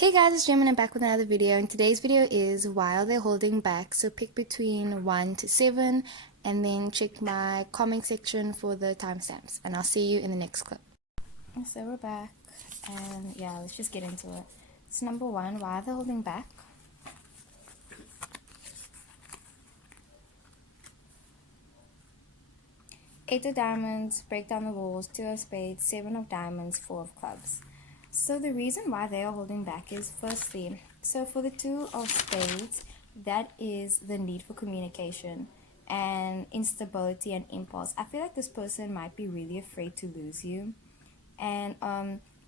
Hey guys, it's Jim and I'm back with another video, and today's video is why are they holding back. So pick between 1 to 7 and then check my comment section for the timestamps, and I'll see you in the next clip. So we're back, and yeah, let's just get into it. So number 1, why are they holding back? Eight of diamonds, break down the walls, 2 of spades, 7 of diamonds, 4 of clubs. So the reason why they are holding back is firstly, so for the 2 of spades, that is the need for communication and instability and impulse. I feel like this person might be really afraid to lose you, and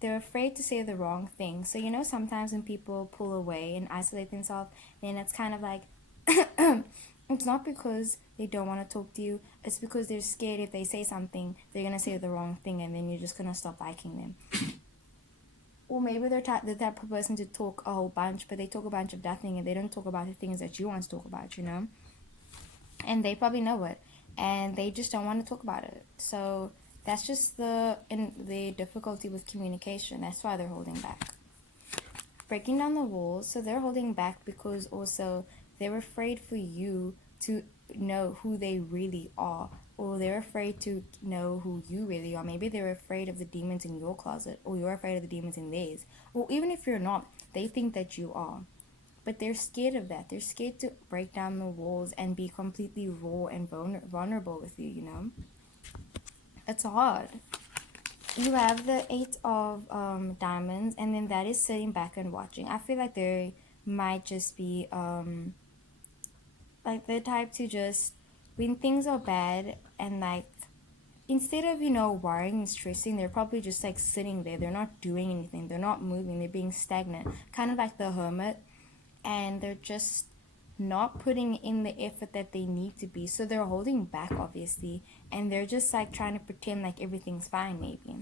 they're afraid to say the wrong thing. So sometimes when people pull away and isolate themselves, then it's kind of like it's not because they don't want to talk to you, it's because they're scared if they say something they're gonna say the wrong thing, and then you're just gonna stop liking them. Or maybe they're the type of person to talk a whole bunch, but they talk a bunch of nothing and they don't talk about the things that you want to talk about, and they probably know it, and they just don't want to talk about it. So that's just the difficulty with communication. That's why they're holding back. Breaking down the walls, so they're holding back because also they're afraid for you to know who they really are, or they're afraid to know who you really are. Maybe they're afraid of the demons in your closet, or you're afraid of the demons in theirs, or even if you're not, they think that you are, but they're scared of that. They're scared to break down the walls and be completely raw and vulnerable with you. It's hard. You have the 8 of diamonds, and then that is sitting back and watching. I feel like they might just be like the type to just, when things are bad, and like instead of worrying and stressing, they're probably just like sitting there. They're not doing anything, they're not moving, they're being stagnant, kind of like the hermit, and they're just not putting in the effort that they need to be. So they're holding back, obviously, and they're just like trying to pretend like everything's fine. Maybe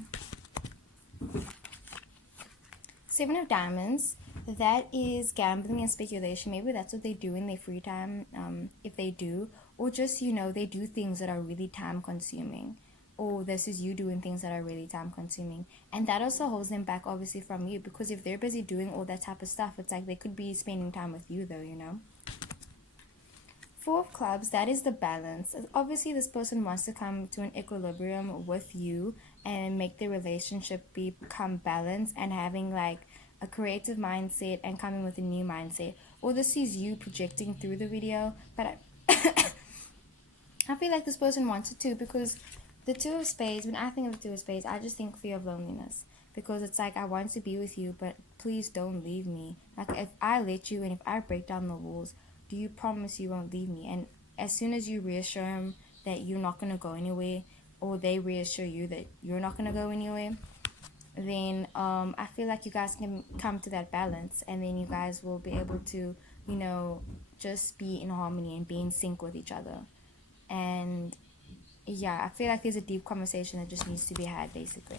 7 of diamonds, that is gambling and speculation. Maybe that's what they do in their free time, if they do, or just they do things that are really time consuming, or this is you doing things that are really time consuming, and that also holds them back, obviously, from you, because if they're busy doing all that type of stuff, it's like they could be spending time with you though. 4 of clubs, that is the balance. Obviously, this person wants to come to an equilibrium with you and make the relationship become balanced, and having like a creative mindset and coming with a new mindset. Or this is you projecting through the video, but I feel like this person wants it too, because the 2 of spades, when I think of the 2 of spades, I just think fear of loneliness, because it's like, I want to be with you, but please don't leave me. Like, if I let you and if I break down the walls, do you promise you won't leave me? And as soon as you reassure them that you're not going to go anywhere, or they reassure you that you're not going to go anywhere, then I feel like you guys can come to that balance, and then you guys will be able to just be in harmony and be in sync with each other. And yeah, I feel like there's a deep conversation that just needs to be had, basically.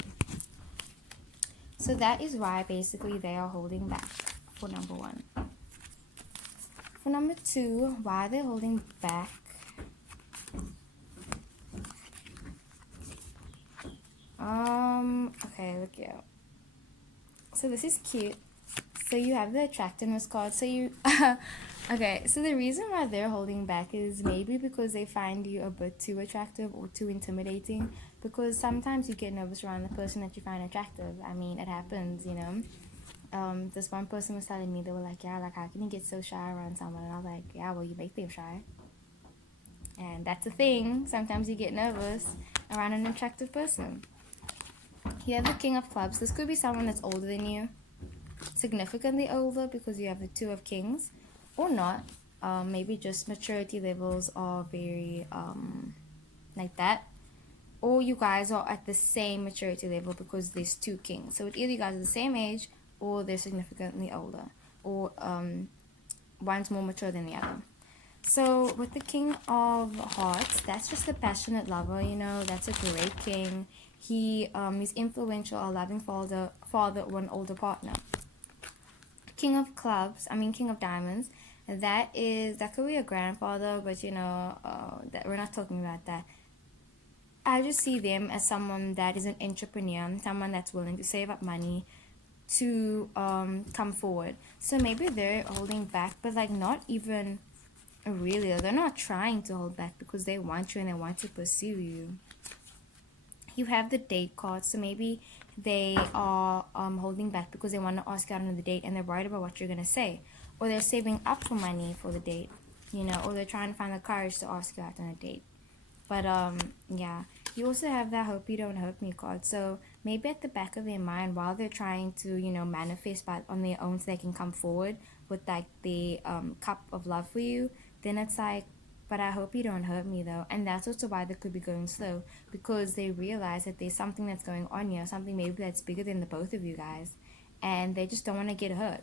So that is why basically they are holding back for number 1. For number 2, why they're holding back. Okay, look here. So this is cute. So you have the attractiveness card. So you okay, so the reason why they're holding back is maybe because they find you a bit too attractive or too intimidating, because sometimes you get nervous around the person that you find attractive. I mean, it happens. This one person was telling me, they were like, yeah, like, how can you get so shy around someone? And I was like, yeah, well, you make them shy. And that's a thing. Sometimes you get nervous around an attractive person. You have the King of Clubs. This could be someone that's older than you, significantly older, because you have the 2 of Kings, or not. Maybe just maturity levels are very like that, or you guys are at the same maturity level, because there's 2 kings. So either you guys are the same age, or they're significantly older, or one's more mature than the other. So with the King of Hearts, that's just a passionate lover, that's a great king. He is influential, a loving father or an older partner. King of Clubs, King of Diamonds, that could be a grandfather, but that we're not talking about that. I just see them as someone that is an entrepreneur, someone that's willing to save up money to come forward. So maybe they're holding back, but like not even really. They're not trying to hold back because they want you and they want to pursue you. You have the date card, so maybe they are holding back because they want to ask you out on the date and they're worried about what you're going to say, or they're saving up for money for the date, you know, or they're trying to find the courage to ask you out on a date. But yeah, you also have that hope you don't hurt me card. So maybe at the back of their mind, while they're trying to, you know, manifest but on their own so they can come forward with like the cup of love for you, then it's like, but I hope you don't hurt me though. And that's also why they could be going slow, because they realize that there's something that's going on here, something maybe that's bigger than the both of you guys, and they just don't want to get hurt.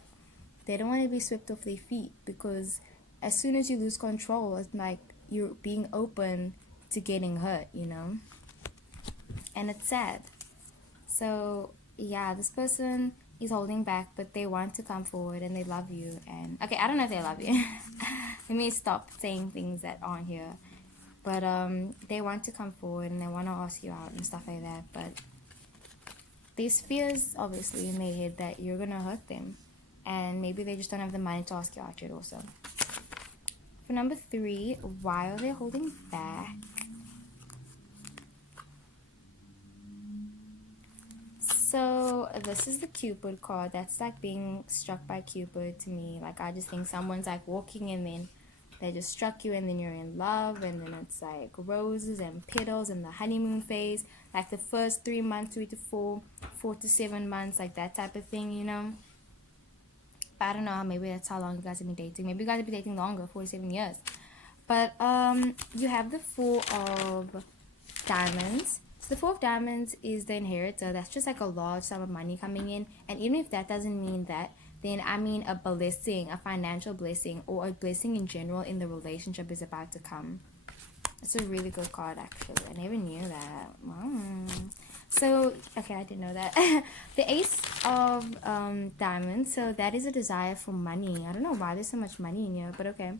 They don't want to be swept off their feet, because as soon as you lose control, it's like you're being open to getting hurt, you know? And it's sad. So, yeah, this person is holding back, but they want to come forward and they love you. And, okay, I don't know if they love you. Let me stop saying things that aren't here. But, they want to come forward and they want to ask you out and stuff like that. But there's fears, obviously, in their head that you're going to hurt them. And maybe they just don't have the money to ask you out yet also. For number 3, why are they holding back? So this is the Cupid card. That's like being struck by Cupid to me. Like I just think someone's like walking and then they just struck you and then you're in love, and then it's like roses and petals and the honeymoon phase. Like the first 3 months, 3 to 4, 4 to 7 months, like that type of thing, you know. But I don't know, maybe that's how long you guys have been dating. Maybe you guys have been dating longer, 47 years. But you have the Four of Diamonds. So the Four of Diamonds is the inheritor. That's just like a large sum of money coming in. And even if that doesn't mean that, then I mean a blessing, a financial blessing, or a blessing in general in the relationship is about to come. It's a really good card, actually. I never knew that. So, okay, I didn't know that. The Ace of Diamonds. So that is a desire for money. I don't know why there's so much money in here, but okay.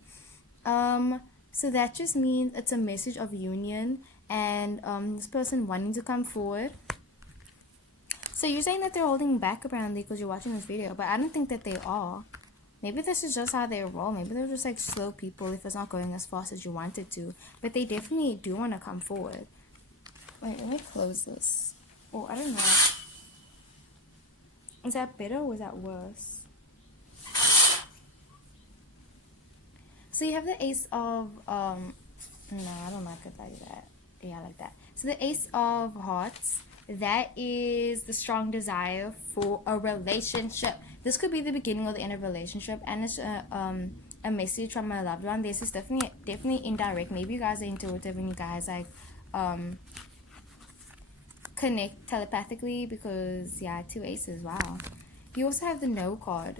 So that just means it's a message of union and this person wanting to come forward. So you're saying that they're holding back apparently because you're watching this video, but I don't think that they are. Maybe this is just how they roll. Maybe they're just like slow people if it's not going as fast as you want it to. But they definitely do want to come forward. Wait, let me close this. Oh, I don't know. Is that better or is that worse? So you have the Ace of, no, I don't like it like that. Yeah, like that. So the Ace of Hearts, that is the strong desire for a relationship. This could be the beginning or the end of a relationship, and it's a message from a loved one. This is definitely indirect. Maybe you guys are intuitive and you guys like connect telepathically, because yeah, 2 aces. Wow. You also have the No card.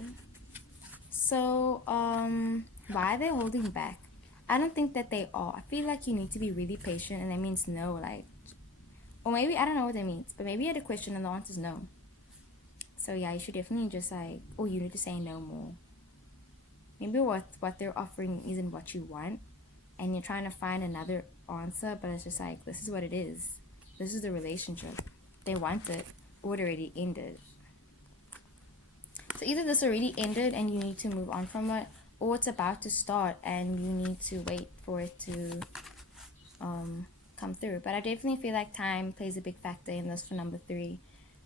So why are they holding back? I don't think that they are. I feel like you need to be really patient, and that means no, like, or maybe I don't know what that means, but maybe you had a question and the answer is no. So yeah, you should definitely just like, oh, you need to say no more. Maybe what they're offering isn't what you want, and you're trying to find another answer, but it's just like, this is what it is. This is the relationship. They want it, or it already ended. So either this already ended and you need to move on from it, or it's about to start and you need to wait for it to come through. But I definitely feel like time plays a big factor in this for number 3.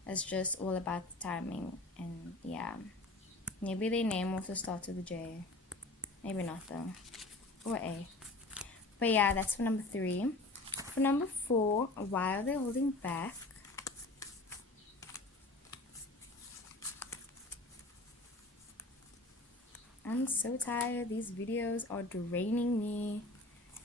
It's just all about the timing. And yeah, maybe their name also starts with a J. Maybe not though. Or A. But yeah, that's for number 3. For number 4, why are they holding back? I'm so tired. These videos are draining me.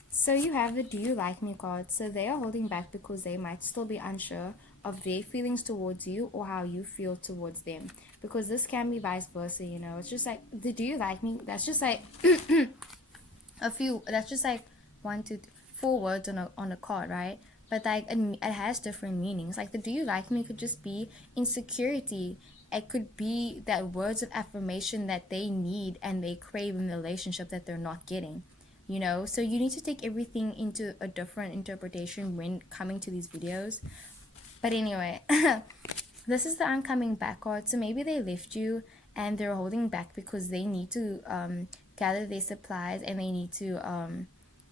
So you have the Do You Like Me card. So they are holding back because they might still be unsure of their feelings towards you or how you feel towards them. Because this can be vice versa, you know. It's just like the Do You Like Me, that's just like that's just like 1, 2, 4 words on a card, right? But like it has different meanings. Like the Do You Like Me could just be insecurity. It could be that words of affirmation that they need and they crave in the relationship that they're not getting, you know. So you need to take everything into a different interpretation when coming to these videos. But anyway, This is the oncoming back card. So maybe they left you and they're holding back because they need to gather their supplies, and they need to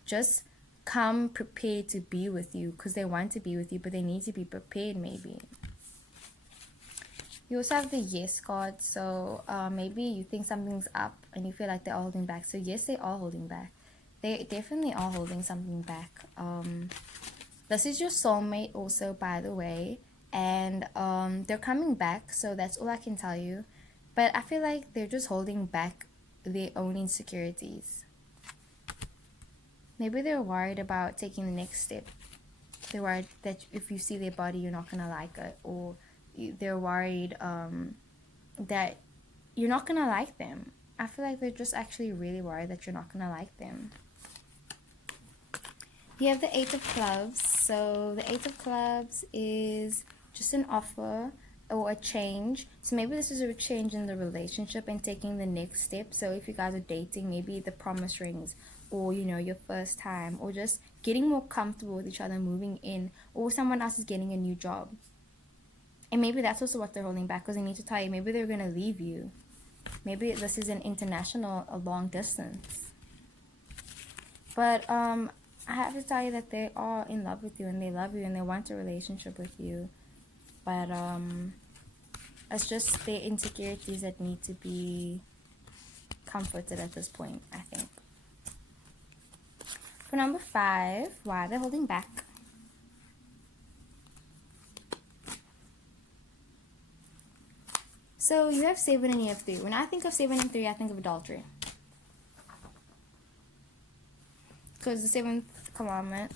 just come prepared to be with you because they want to be with you, but they need to be prepared maybe. You also have the yes card. So maybe you think something's up and you feel like they're all holding back. So yes, they are holding back. They definitely are holding something back. This is your soulmate also, by the way. And they're coming back. So that's all I can tell you. But I feel like they're just holding back their own insecurities. Maybe they're worried about taking the next step. They're worried that if you see their body, you're not going to like it. Or they're worried that you're not going to like them. I feel like they're just actually really worried that you're not going to like them. You have the Eight of Clubs. So the Eight of Clubs is just an offer or a change. So maybe this is a change in the relationship and taking the next step. So if you guys are dating, maybe the promise rings, or you know, your first time, or just getting more comfortable with each other, moving in, or someone else is getting a new job. And maybe that's also what they're holding back, because they need to tell you maybe they're going to leave you. Maybe this is an international, a long distance. But I have to tell you that they are in love with you, and they love you, and they want a relationship with you. But it's just their insecurities that need to be comforted at this point, I think. For number 5, why are they holding back? So you have 7 and you have 3. When I think of 7 and 3, I think of adultery. Because the 7th commandment,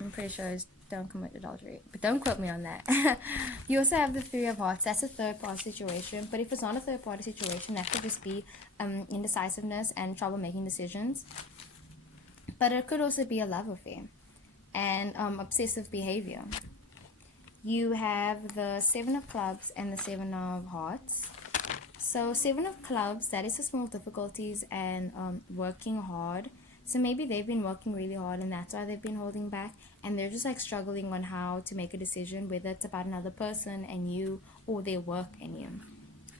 I'm pretty sure, is don't commit adultery. But don't quote me on that. You also have the 3 of Hearts. That's a third-party situation. But if it's not a third-party situation, that could just be indecisiveness and trouble making decisions. But it could also be a love affair and obsessive behavior. You have the 7 of Clubs and the 7 of Hearts. So 7 of Clubs, that is the small difficulties and working hard. So maybe they've been working really hard, and that's why they've been holding back, and they're just like struggling on how to make a decision, whether it's about another person and you, or their work and you.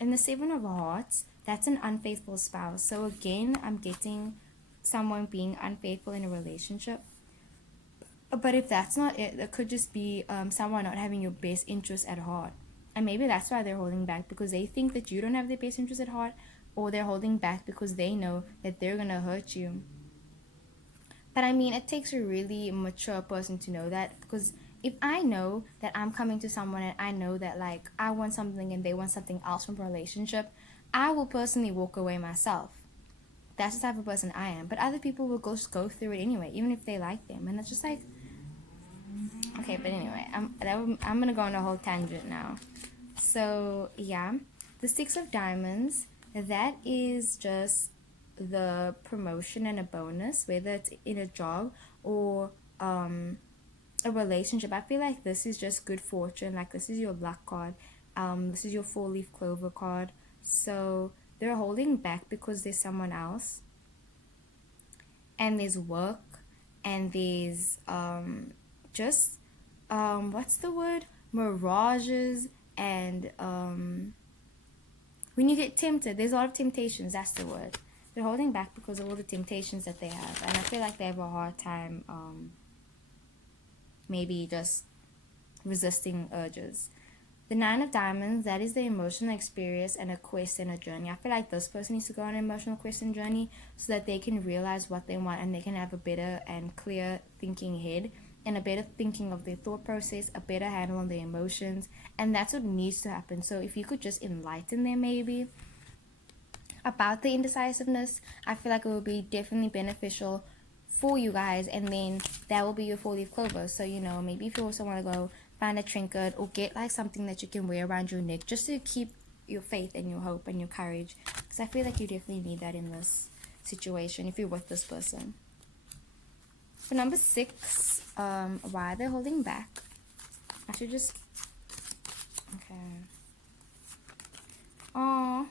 And the 7 of Hearts, that's an unfaithful spouse. So again, I'm getting someone being unfaithful in a relationship. But if that's not it, it could just be someone not having your best interest at heart. And maybe that's why they're holding back, because they think that you don't have their best interest at heart, or they're holding back because they know that they're going to hurt you. But I mean, it takes a really mature person to know that, because if I know that I'm coming to someone and I know that like I want something and they want something else from a relationship, I will personally walk away myself. That's the type of person I am. But other people will go through it anyway, even if they like them. And it's just like, okay, but anyway, I'm going to go on a whole tangent now. So, yeah, the 6 of Diamonds, that is just the promotion and a bonus, whether it's in a job or a relationship. I feel like this is just good fortune. Like, this is your luck card. This is your 4-leaf clover card. So they're holding back because there's someone else, and there's work, and there's just what's the word, mirages, and when you get tempted, there's a lot of temptations. That's the word. They're holding back because of all the temptations that they have, and I feel like they have a hard time maybe just resisting urges. The 9 of Diamonds, that is the emotional experience and a quest and a journey. I feel like this person needs to go on an emotional quest and journey so that they can realize what they want, and they can have a better and clear thinking head, and a better thinking of their thought process, a better handle on their emotions, and that's what needs to happen. So if you could just enlighten them maybe about the indecisiveness, I feel like it would be definitely beneficial for you guys, and then that will be your 4-leaf clover. So, you know, maybe if you also want to go find a trinket or get like something that you can wear around your neck just to keep your faith and your hope and your courage, because I feel like you definitely need that in this situation if you're with this person. For number 6, why they're holding back, I should just, okay, oh,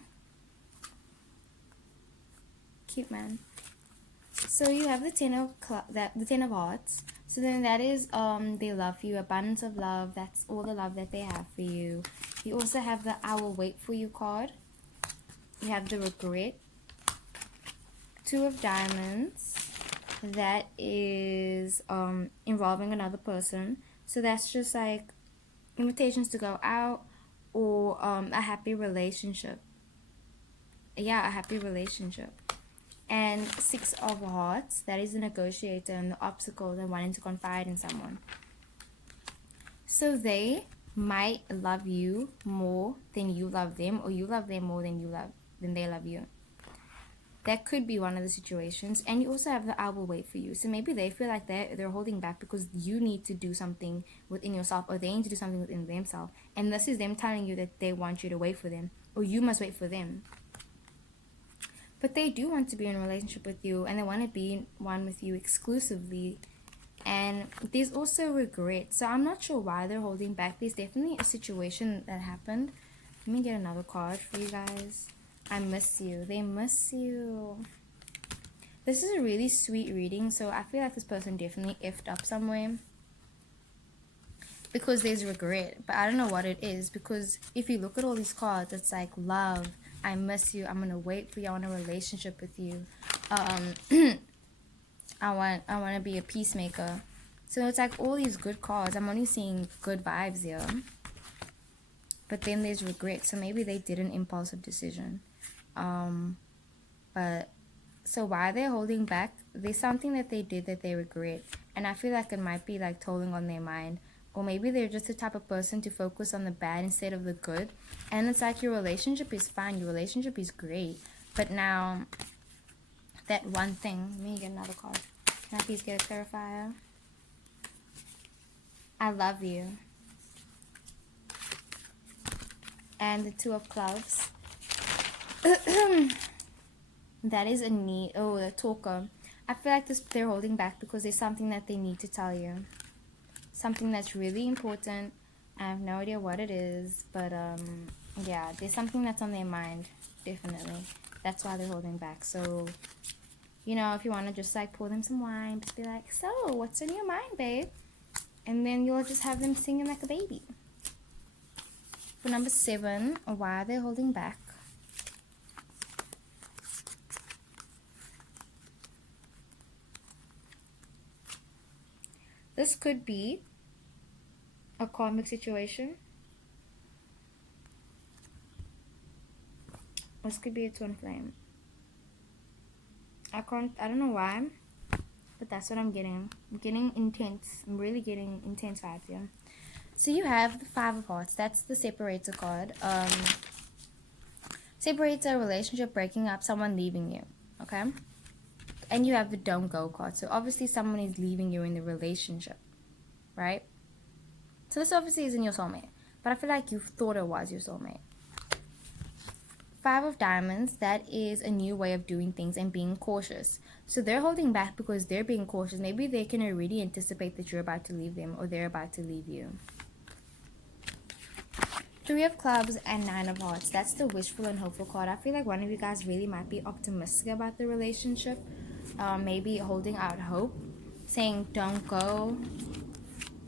cute man. So you have the 10 of the 10 of Hearts. So then that is they love you, abundance of love. That's all the love that they have for you. You also have the I will wait for you card. You have the regret. Two of Diamonds. That is involving another person. So that's just like invitations to go out, or a happy relationship. Yeah, a happy relationship. And Six of Hearts, that is the negotiator and the obstacle and wanting to confide in someone. So they might love you more than you love them, or you love them more than they love you. That could be one of the situations. And you also have the I will wait for you. So maybe they feel like they're holding back because you need to do something within yourself, or they need to do something within themselves. And this is them telling you that they want you to wait for them, or you must wait for them. But they do want to be in a relationship with you, and they want to be one with you exclusively. And there's also regret. So I'm not sure why they're holding back. There's definitely a situation that happened. Let me get another card for you guys. I miss you. They miss you. This is a really sweet reading, so I feel like this person definitely effed up somewhere, because there's regret, but I don't know what it is. Because if you look at all these cards, it's like love, I miss you, I'm gonna wait for you, I want a relationship with you, I want to be a peacemaker. So it's like all these good cards. I'm only seeing good vibes here, but then there's regret. So maybe they did an impulsive decision. But so why they're holding back, there's something that they did that they regret, and I feel like it might be like tolling on their mind. Or maybe they're just the type of person to focus on the bad instead of the good. And it's like your relationship is fine, your relationship is great, but now that one thing. Let me get another card. Can I please get a clarifier? I love you. And the Two of Clubs. That is a need. Oh, the talker. I feel like they're holding back because there's something that they need to tell you. Something that's really important. I have no idea what it is, but yeah, there's something that's on their mind, definitely. That's why they're holding back. So, you know, if you want to just like pour them some wine, just be like, so what's in your mind, babe? And then you'll just have them singing like a baby. For number 7, why are they holding back? This could be a karmic situation. This could be a twin flame. I don't know why, but that's what I'm getting. I'm getting intense. I'm really getting intense vibes here. So you have the Five of Hearts. That's the separator card. Separates a relationship, breaking up, someone leaving you. Okay? And you have the Don't Go card. So obviously someone is leaving you in the relationship. Right? So this obviously isn't your soulmate. But I feel like you thought it was your soulmate. Five of Diamonds, that is a new way of doing things and being cautious. So they're holding back because they're being cautious. Maybe they can already anticipate that you're about to leave them, or they're about to leave you. Three of Clubs and Nine of Hearts. That's the wishful and hopeful card. I feel like one of you guys really might be optimistic about the relationship. Maybe holding out hope, saying don't go.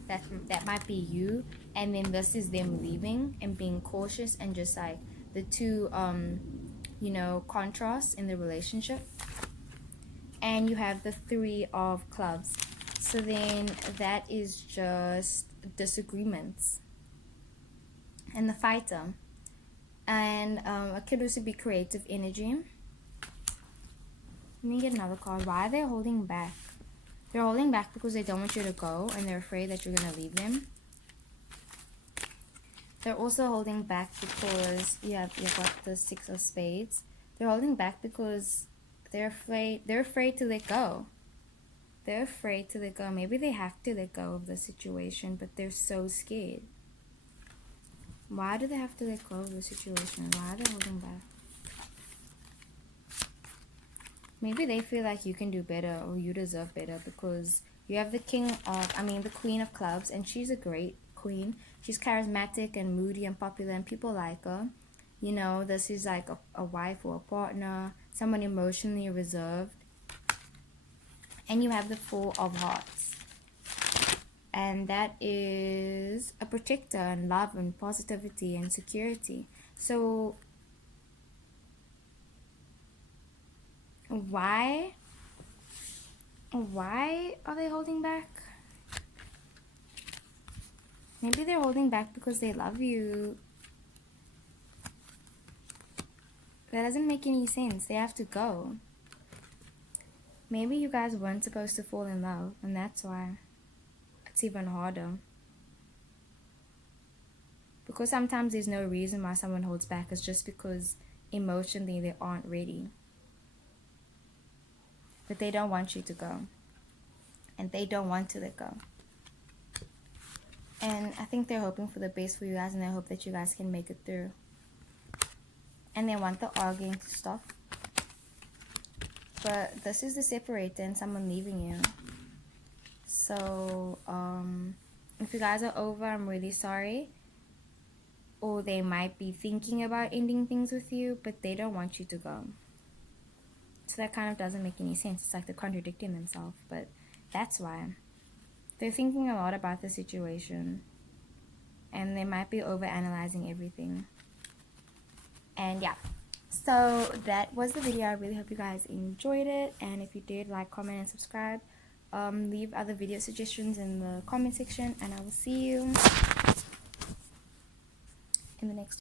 That might be you. And then this is them leaving and being cautious, and just like the two you know, contrasts in the relationship. And you have the Three of Clubs. So then that is just disagreements. And the Fighter. And it could also be creative energy. Let me get another card. Why are they holding back? They're holding back because they don't want you to go, and they're afraid that you're going to leave them. They're also holding back because you've got the Six of Spades. They're holding back because they're afraid to let go. They're afraid to let go. Maybe they have to let go of the situation, but they're so scared. Why do they have to let go of the situation? Why are they holding back? Maybe they feel like you can do better, or you deserve better, because you have the the Queen of Clubs, and she's a great queen. She's charismatic and moody and popular, and people like her. You know, this is like a wife or a partner, someone emotionally reserved. And you have the Four of Hearts. and that is a protector and love and positivity and security. So why are they holding back? Maybe they're holding back because they love you. That doesn't make any sense. They have to go. Maybe you guys weren't supposed to fall in love, and that's why it's even harder. Because sometimes there's no reason why someone holds back. It's just because emotionally they aren't ready. But they don't want you to go. And they don't want to let go. And I think they're hoping for the best for you guys, and they hope that you guys can make it through. And they want the arguing to stop. But this is the separator and someone leaving you. So, if you guys are over, I'm really sorry. Or they might be thinking about ending things with you, but they don't want you to go. So that kind of doesn't make any sense. It's like they're contradicting themselves, but that's why. They're thinking a lot about the situation, and they might be overanalyzing everything. And yeah, so that was the video. I really hope you guys enjoyed it, and if you did, like, comment, and subscribe. Leave other video suggestions in the comment section, and I will see you in the next